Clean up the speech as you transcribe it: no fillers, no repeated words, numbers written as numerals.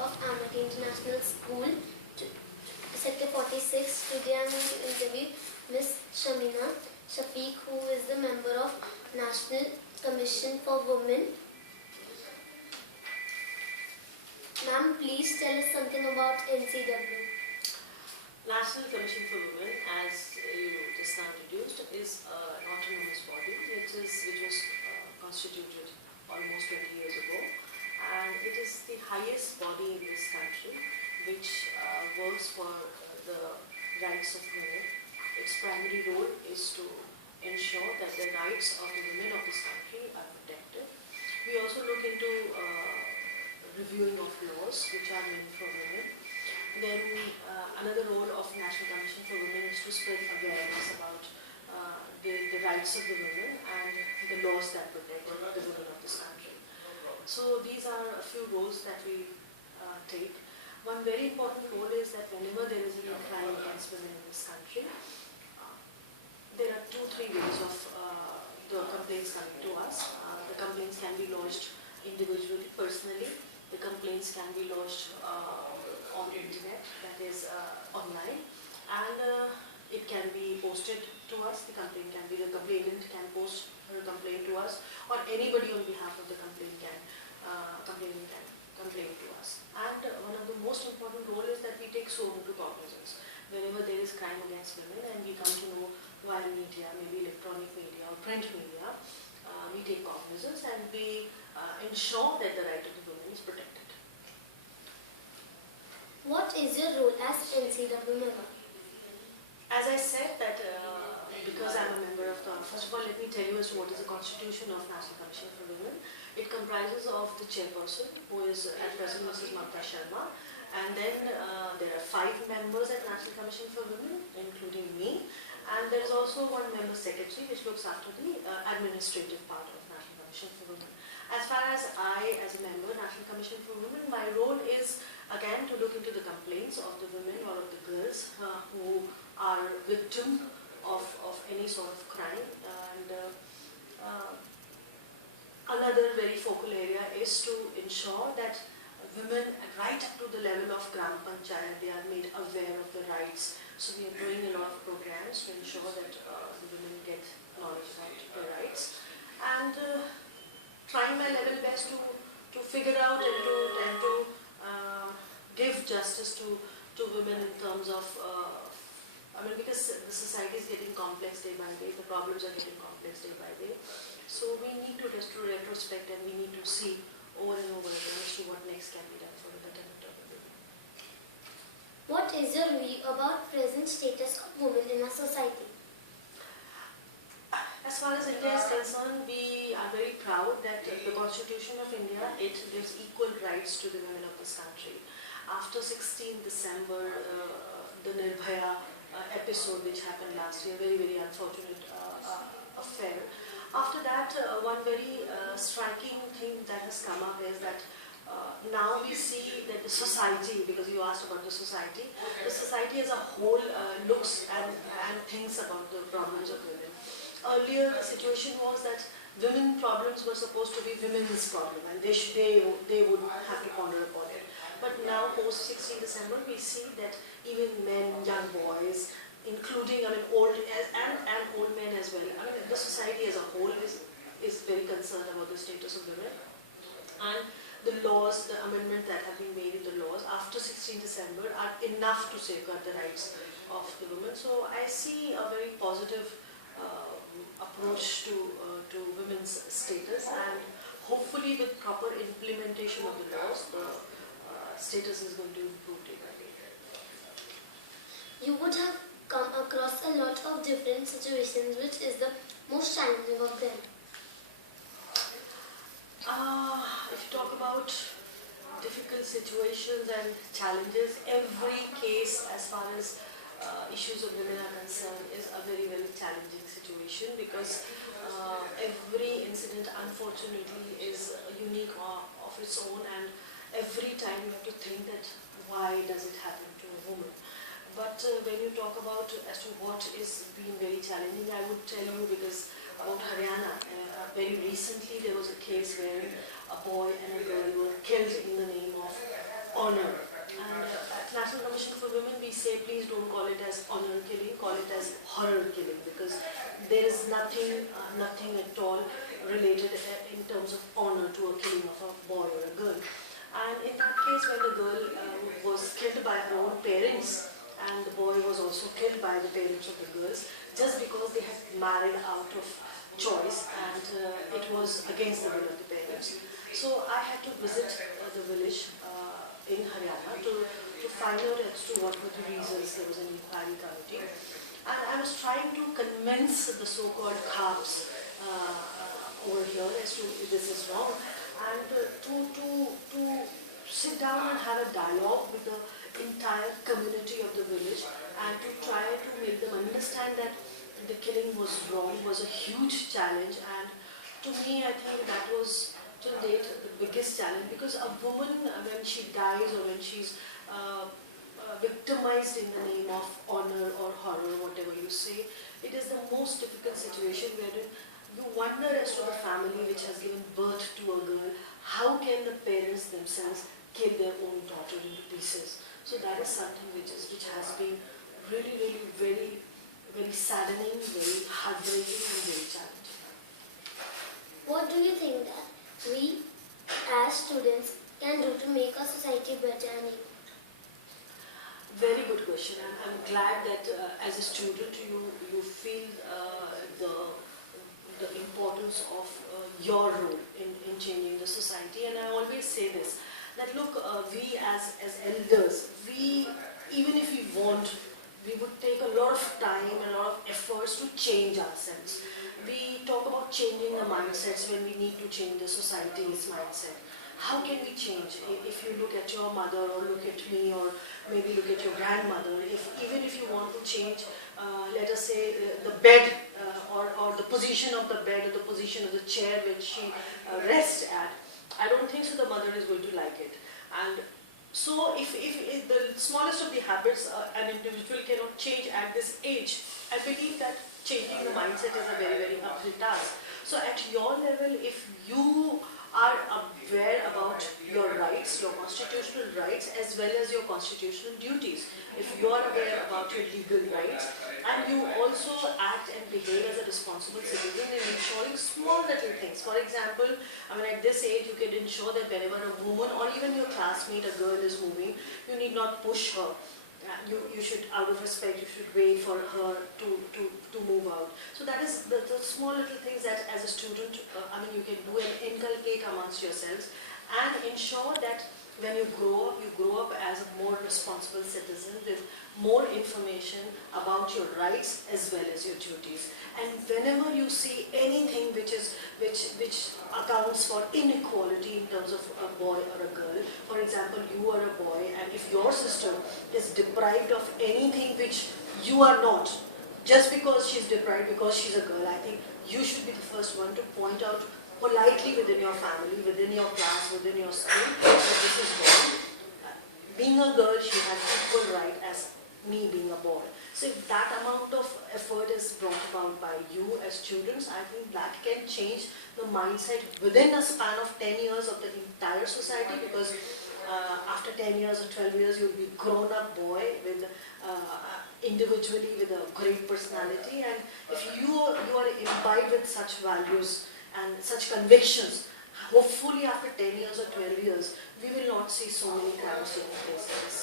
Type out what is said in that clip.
of Amity International School, Sector 46. Today I am going to interview Miss Shamina, Shafiq, who is the member of National Commission for Women. Ma'am, please tell us something about NCW. National Commission for Women, as you just now introduced, is an autonomous body which was constituted almost 20 years ago, and it is the highest body in this country which works for the rights of women. Its primary role is to ensure that the rights of the women of this country are protected. We also look into reviewing of laws which are meant for women. Then another role of National Commission for Women is to spread awareness about the rights of the women and the laws that protect the women of this country. So these are a few roles that we take. One very important role is that whenever there is a crime against women in this country, there are 2-3 ways of the complaints coming to us. The complaints can be lodged individually, personally. The complaints can be lodged on the internet, that is online, and it can be posted to us. The complainant can post her complaint to us, or anybody on behalf of the complainant can complain to us. And one of the most important role is that we take into cognizance whenever there is crime against women, and we come to know via media, maybe electronic media or print media. We take cognizance and we ensure that the right of the women is protected. What is your role as NCW member? As I said that because I am a member of first of all, let me tell you as to what is the constitution of National Commission for Women. It comprises of the chairperson, who is at present Mrs. Mamta Sharma, and then there are 5 members at National Commission for Women, including me, and there is also one member secretary which looks after the administrative part of National Commission for Women. As far as I, as a member, National Commission for Women, my role is again to look into the complaints of the women or of the girls who are victim of any sort of crime. And another very focal area is to ensure that women right up to the level of Gram Panchayat, they are made aware of the rights. So we are doing a lot of programs to ensure that the women get knowledge about their rights, and trying my level best to figure out and to give justice to women in terms of because the society is getting complex day by day, the problems are getting complex day by day. So we need to retrospect, and we need to see over and over again as to what next can be done for the betterment of the women. What is your view about present status of women in our society? As far as India is concerned, we are very proud that the Constitution of India, it gives equal rights to the women of this country. After 16 December, the Nirbhaya episode which happened last year, very, very unfortunate affair. After that, one very striking thing that has come up is that now we see that the society, because you asked about the society as a whole looks and thinks about the problems of women. Earlier, the situation was that women problems were supposed to be women's problem, and they would have to ponder upon it. But now, post 16 December, we see that even men, young boys, including old and old men as well. The society as a whole is very concerned about the status of women, and the laws, the amendments that have been made in the laws after 16 December are enough to safeguard the rights of the women. So I see a very positive approach to women's status, and hopefully with proper implementation of the laws, the status is going to improve day by day. You would have come across a lot of different situations. Which is the most challenging of them? If you talk about difficult situations and challenges, every case as far as issues of women are concerned is a very, very challenging situation, because every incident unfortunately is unique of its own, and every time you have to think that why does it happen to a woman. But when you talk about as to what is being very challenging, I would tell you, because about Haryana, very recently there was a case where a boy and a girl were killed in the name of honor. And at National Commission for Women, we say please don't call it as honor killing, call it as horror killing, because there is nothing at all related in terms of honor to a killing of a boy or a girl. And in that case, when the girl was killed by her own parents, and the boy was also killed by the parents of the girls, just because they had married out of choice, and it was against the will of the parents. So I had to visit the village in Haryana to find out as to what were the reasons. There was an inquiry committee, and I was trying to convince the so-called Khaps over here as to if this is wrong, and to sit down and have a dialogue with the entire community of the village, and to try to make them understand that the killing was wrong, was a huge challenge. And to me, I think that was to date the biggest challenge, because a woman, when she dies or when she's victimized in the name of honor or horror, whatever you say, it is the most difficult situation wherein you wonder as to the family which has given birth to a girl, how can the parents themselves kill their own daughter into pieces? So that is something which has been really very saddening, very heartbreaking, and very challenging. What do you think that we as students can do to make our society better and equal? Very good question, and I'm glad that as a student you feel the importance of your role in changing the society. And I always say this, that look, we as elders, we, even if we want, we would take a lot of time and a lot of efforts to change ourselves. We talk about changing the mindsets when we need to change the society's mindset. How can we change? If you look at your mother, or look at me, or maybe look at your grandmother, even if you want to change, let us say, the bed, or the position of the bed, or the position of the chair which she rests at, I don't think so the mother is going to like it. And so if the smallest of the habits an individual cannot change at this age, I believe that changing the mindset is a very uphill task. So at your level, if you are aware about your rights, your constitutional rights, as well as your constitutional duties, if you are aware about your legal rights, and you also act and behave as a responsible citizen in ensuring small little things. For example, I mean, at this age you can ensure that whenever a woman or even your classmate, a girl, is moving, you need not push her. You should, out of respect, you should wait for her to move out. So that is the small little things that as a student, I mean, you can do and inculcate amongst yourselves, and ensure that when you grow up as a more responsible citizen with more information about your rights as well as your duties. And whenever you see anything which accounts for inequality in terms of a boy or a girl, for example, you are a boy, and if your sister is deprived of anything which you are not, just because she's deprived because she's a girl, I think you should be the first one to point out politely within your family, within your class, within your school, that this is wrong. Being a girl, she has equal right as me being a boy. So if that amount of effort is brought about by you as students, I think that can change the mindset within a span of 10 years of the entire society, because after 10 years or 12 years, you'll be a grown-up boy with individually with a great personality. And if you are imbibed with such values and such convictions, hopefully after 10 years or 12 years, we will not see so many crimes taking place in this